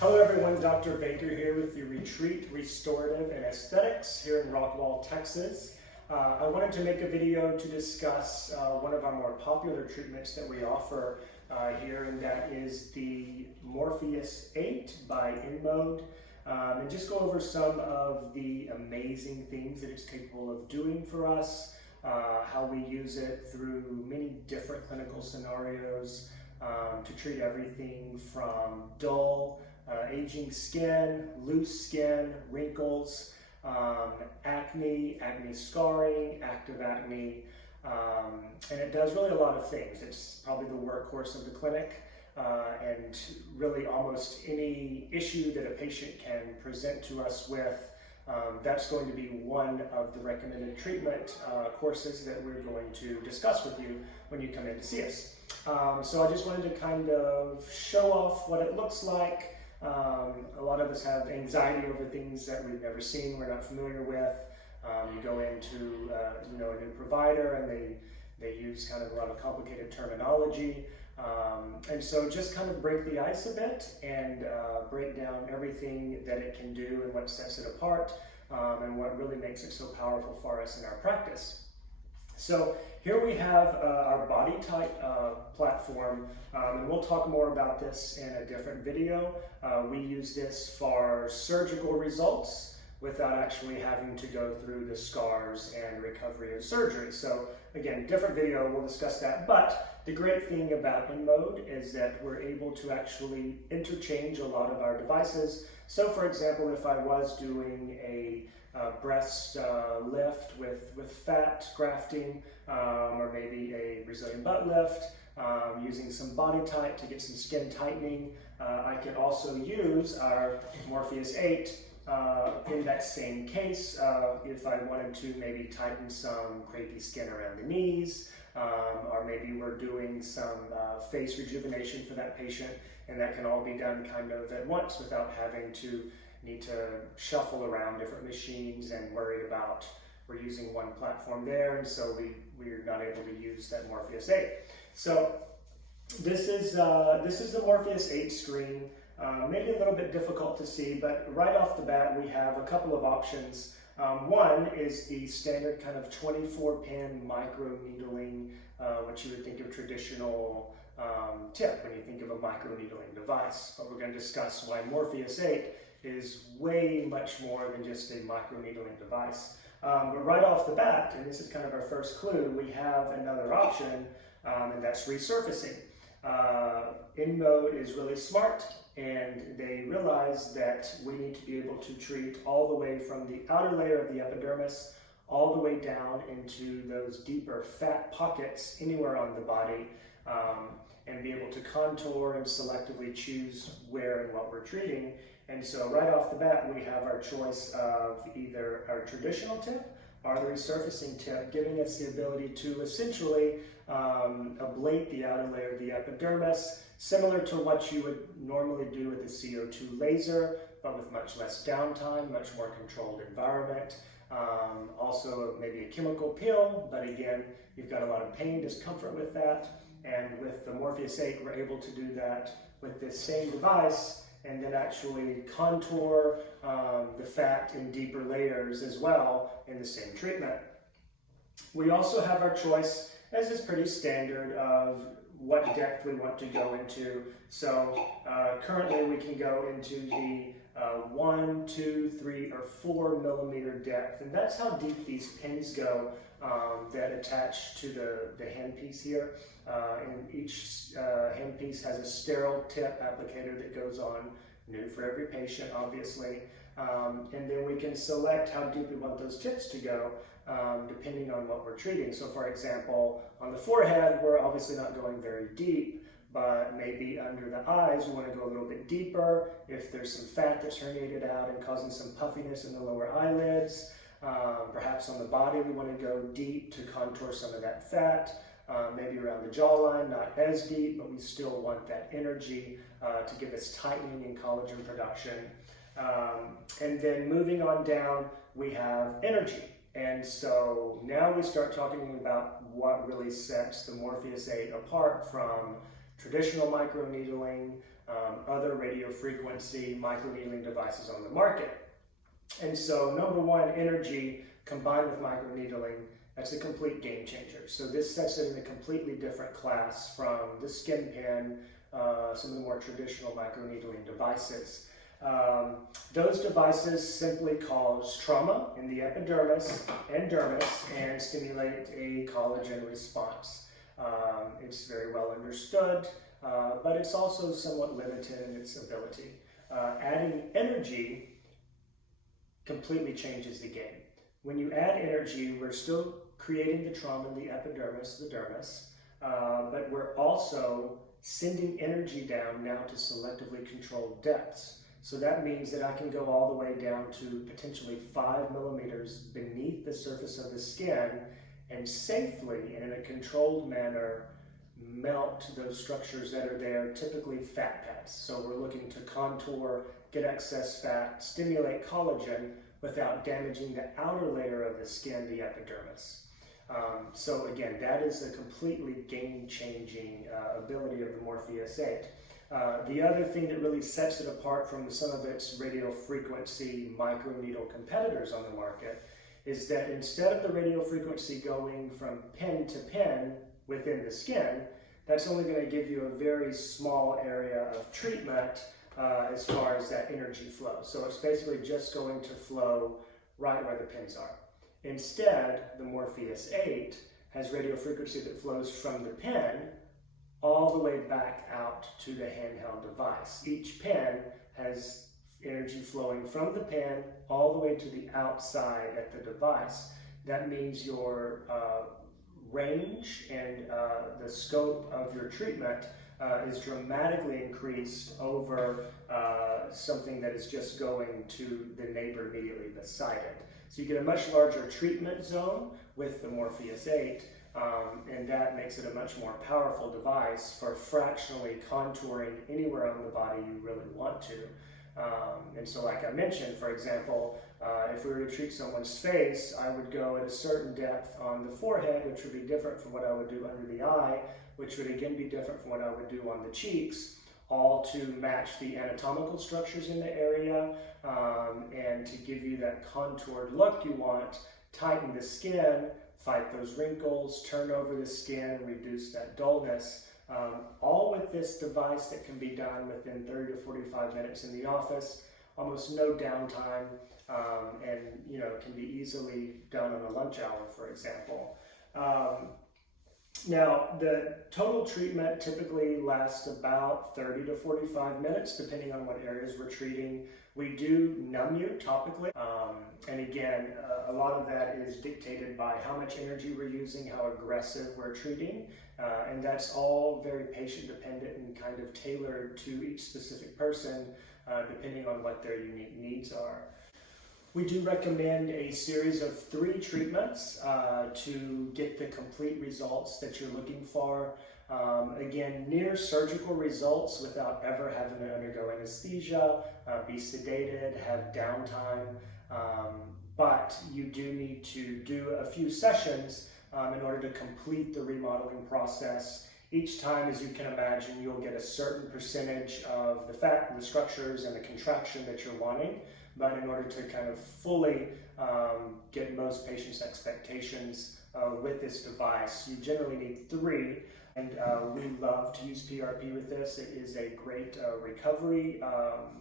Hello everyone, Dr. Baker here with the Retreat Restorative and Aesthetics here in Rockwall, Texas. I wanted to make a video to discuss one of our more popular treatments that we offer here, and that is the Morpheus8 by InMode, and just go over some of the amazing things that it's capable of doing for us, how we use it through many different clinical scenarios to treat everything from dull, aging skin, loose skin, wrinkles, acne scarring, active acne, and it does really a lot of things. It's probably the workhorse of the clinic, and really almost any issue that a patient can present to us with, that's going to be one of the recommended treatment courses that we're going to discuss with you when you come in to see us. So I just wanted to kind of show off what it looks like. A lot of us have anxiety over things that we've never seen, we're not familiar with. You go into a new provider and they use kind of a lot of complicated terminology. And so just kind of break the ice a bit and break down everything that it can do and what sets it apart, and what really makes it so powerful for us in our practice. So here we have our body type platform, and we'll talk more about this in a different video. We use this for surgical results without actually having to go through the scars and recovery of surgery. So again, different video, we'll discuss that. But the great thing about InMode is that we're able to actually interchange a lot of our devices. So for example, if I was doing a breast lift with fat grafting, or maybe a Brazilian butt lift, using some body type to get some skin tightening, I could also use our Morpheus8 in that same case if I wanted to maybe tighten some crepey skin around the knees, or maybe we're doing some face rejuvenation for that patient, and that can all be done kind of at once without having to need to shuffle around different machines and worry about we're using one platform there, and so we're not able to use that Morpheus8. So this is the Morpheus8 screen. Maybe a little bit difficult to see, but right off the bat we have a couple of options. One is the standard kind of 24-pin micro needling, what you would think of traditional tip when you think of a micro needling device. But we're going to discuss why Morpheus8 is way much more than just a micro needling device. But right off the bat, and this is kind of our first clue, we have another option, and that's resurfacing. InMode is really smart, and they realize that we need to be able to treat all the way from the outer layer of the epidermis all the way down into those deeper fat pockets anywhere on the body, and be able to contour and selectively choose where and what we're treating. And so right off the bat, we have our choice of either our traditional tip or the resurfacing tip, giving us the ability to essentially ablate the outer layer of the epidermis, similar to what you would normally do with a CO2 laser, but with much less downtime, much more controlled environment. Also maybe a chemical peel, but again, you've got a lot of pain, discomfort with that. And with the Morpheus8, we're able to do that with this same device, and then actually contour the fat in deeper layers as well in the same treatment. We also have our choice, as is pretty standard, of what depth we want to go into. So currently we can go into the 1, 2, 3, or 4 millimeter depth, and that's how deep these pins go that attach to the handpiece here. And each handpiece has a sterile tip applicator that goes on, new for every patient obviously, and then we can select how deep we want those tips to go depending on what we're treating. So for example, on the forehead we're obviously not going very deep, but maybe under the eyes we want to go a little bit deeper if there's some fat that's herniated out and causing some puffiness in the lower eyelids. Perhaps on the body we want to go deep to contour some of that fat. Maybe around the jawline, not as deep, but we still want that energy to give us tightening and collagen production. And then moving on down, we have energy. And so now we start talking about what really sets the Morpheus8 apart from traditional microneedling, other radio frequency microneedling devices on the market. And so number one, energy combined with microneedling, that's a complete game changer. So this sets it in a completely different class from the skin pen, some of the more traditional microneedling devices. Those devices simply cause trauma in the epidermis and dermis and stimulate a collagen response. It's very well understood, but it's also somewhat limited in its ability. Adding energy completely changes the game. When you add energy, we're still creating the trauma in the epidermis, the dermis, but we're also sending energy down now to selectively controlled depths. So that means that I can go all the way down to potentially 5 millimeters beneath the surface of the skin and safely and in a controlled manner melt those structures that are there, typically fat pads. So we're looking to contour, get excess fat, stimulate collagen without damaging the outer layer of the skin, the epidermis. So again, that is a completely game-changing ability of the Morpheus8. The other thing that really sets it apart from some of its radio frequency microneedle competitors on the market is that instead of the radio frequency going from pin to pin within the skin, that's only going to give you a very small area of treatment as far as that energy flow. So it's basically just going to flow right where the pins are. Instead, the Morpheus8 has radio frequency that flows from the pin all the way back out to the handheld device. Each pin has energy flowing from the pin all the way to the outside at the device. That means your range and the scope of your treatment is dramatically increased over something that is just going to the neighbor immediately beside it. So you get a much larger treatment zone with the Morpheus8, and that makes it a much more powerful device for fractionally contouring anywhere on the body you really want to. And so like I mentioned, for example, if we were to treat someone's face, I would go at a certain depth on the forehead, which would be different from what I would do under the eye, which would again be different from what I would do on the cheeks, all to match the anatomical structures in the area and to give you that contoured look you want, tighten the skin, fight those wrinkles, turn over the skin, reduce that dullness. All with this device that can be done within 30 to 45 minutes in the office, almost no downtime, and it can be easily done on a lunch hour, for example. Now, the total treatment typically lasts about 30 to 45 minutes, depending on what areas we're treating. We do numb you topically, and again, a lot of that is dictated by how much energy we're using, how aggressive we're treating, and that's all very patient dependent and kind of tailored to each specific person, depending on what their unique needs are. We do recommend a series of 3 treatments to get the complete results that you're looking for. Again, near surgical results without ever having to undergo anesthesia, be sedated, have downtime, but you do need to do a few sessions in order to complete the remodeling process. Each time, as you can imagine, you'll get a certain percentage of the fat and the structures and the contraction that you're wanting. But in order to kind of fully get most patients' expectations with this device, you generally need 3. And we love to use PRP with this. It is a great recovery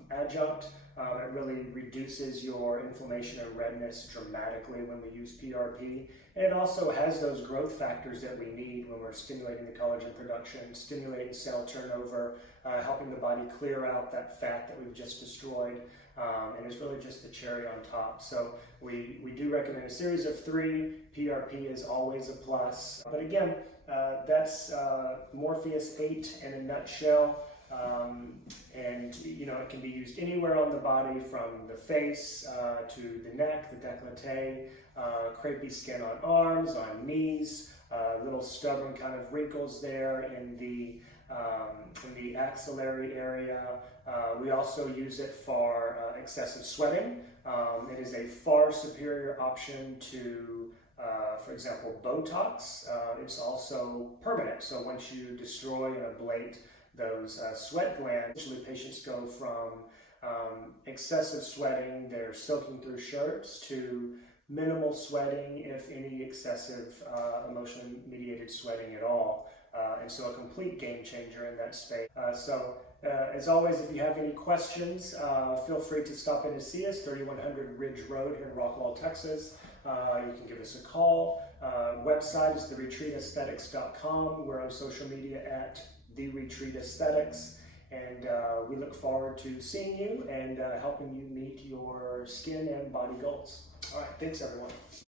adjunct. It really reduces your inflammation and redness dramatically when we use PRP. And it also has those growth factors that we need when we're stimulating the collagen production, stimulating cell turnover, helping the body clear out that fat that we've just destroyed. And it's really just the cherry on top. So we do recommend a series of 3. PRP is always a plus. But again, that's Morpheus8 in a nutshell. And it can be used anywhere on the body, from the face to the neck, the décolleté, crepey skin on arms, on knees, little stubborn kind of wrinkles there in the axillary area. We also use it for excessive sweating. It is a far superior option to, for example, Botox. It's also permanent. So once you destroy and ablate those sweat glands. Usually patients go from excessive sweating, they're soaking through shirts, to minimal sweating, if any excessive emotion mediated sweating at all. And so a complete game changer in that space. As always, if you have any questions, feel free to stop in and see us, 3100 Ridge Road here in Rockwall, Texas. You can give us a call. Website is theretreataesthetics.com. We're on social media at The Retreat Aesthetics. And we look forward to seeing you and helping you meet your skin and body goals. All right, thanks everyone.